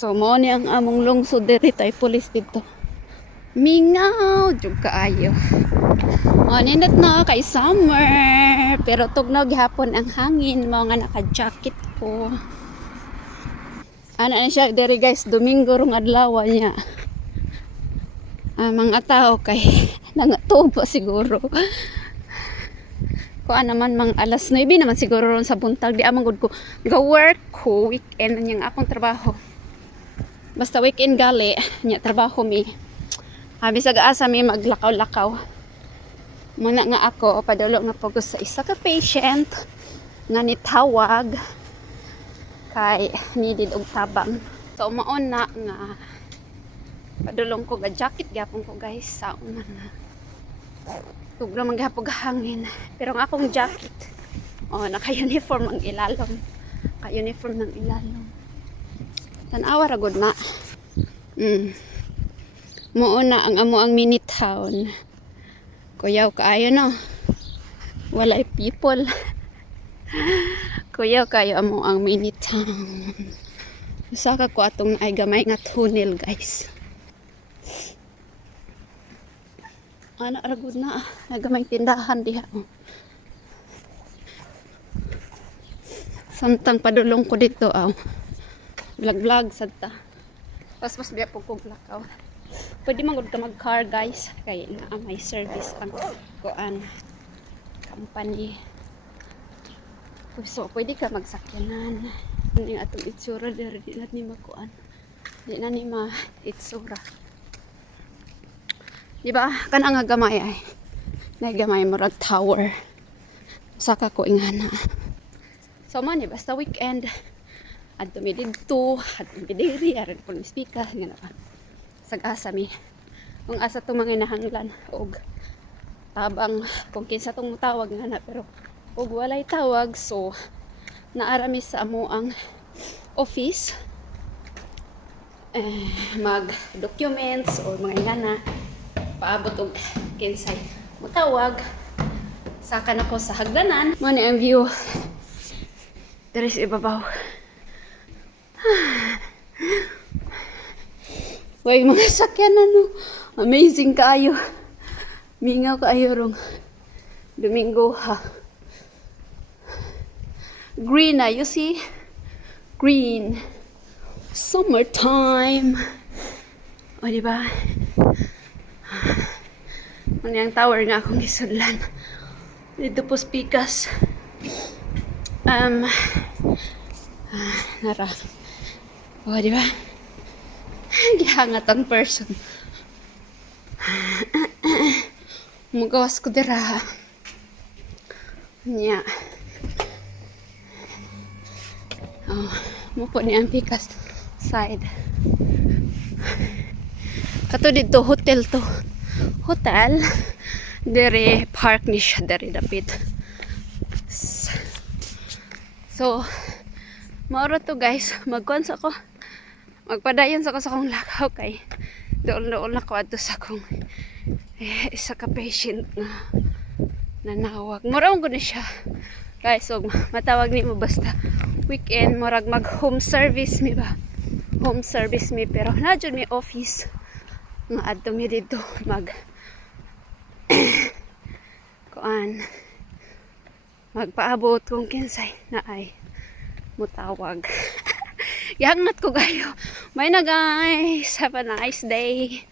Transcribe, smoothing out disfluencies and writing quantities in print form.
So mo ni ang among lungsod diri tay pulis dito. Mingaw jud kaayo. Nindot na kay summer pero tugnaw gihapon ang hangin mao nga naka-jacket ko. Ana na siya diri guys, Domingo rong adlaw niya. Mga tao kay nangatubo siguro. Kuan naman mang alas 9 naman siguro ron sa buntag di amang gud ko ga work ko weekend niyang akong trabaho. Basta weekend gali nya trabaho mi. Habi sa gaasa mi maglakaw-lakaw. Muna nga ako padulong na pagos sa isa ka patient nga nitawag kay needed og tabang. So maon na nga padulong ko ga jacket gyapon ko guys sa una nga. Tugnaw man gyapon hangin. Pero ang akong jacket naka-uniform ang ilalom. Ka-uniform ng ilalom. Tanawa ra gud na. Mauna ang amo ang mini town. Kuyaw kaayo no. Walay people. Kuyaw kayo amo ang mini town. Saka ko atong ay gamay nga tunnel guys. Ana ra gud na. Nagamay tindahan diha. Samtang padulong ko dito vlog sad ta. Pas biya po kong lakaw. Pwede man gud ka mag-car guys kay may service ang kuan company. So pwede ka magsakyanan. Ning atong itsura diri di na ni makuan. Di na ni ma itsura. Di ba? Kana nga gamay ay. Nagamay mo rag tower. Saka ko ingana. So man basta weekend. Adto mi didto, adto mi diri aron ko mi speaker ngana pa. Sag-asa mi. Kung asa tong mga nahanglan og tabang kung kinsa tong tawag ngana pero og walay tawag so naarami sa amo ang office mag documents or mga ingana paabot og kinsay mutawag saka na ko sa hagdanan mo ni ang view there is ibabaw. Way mga sakyanan no. Amazing kaayo. Mingaw kaayo rong Domingo ha. Green na, you see? Green. Summertime. O diba? Ano yung tower nga akong gisudlan. Dito po speakers. Nara. O diba? Gihangat ang person. Mugawas ko dira. Nya. Mupo ni ang pikas side. Kato dito hotel to. Hotel. Dere park ni siya dere dapit. So, mauro to guys. Magkuhan sa ko. Magpadayon sa ko sa kong lakaw kay doon na ko ato sa kong isa ka patient na nanawag. Murang ko na siya. Guys, so matawag ni mo basta weekend murag mag home service mi ba? Home service mi pero na jud mi office nga adto mi dito mag kuan magpaabot kung kinsay na ay mutawag. Yangat ko kayo. May na guys. Have a nice day.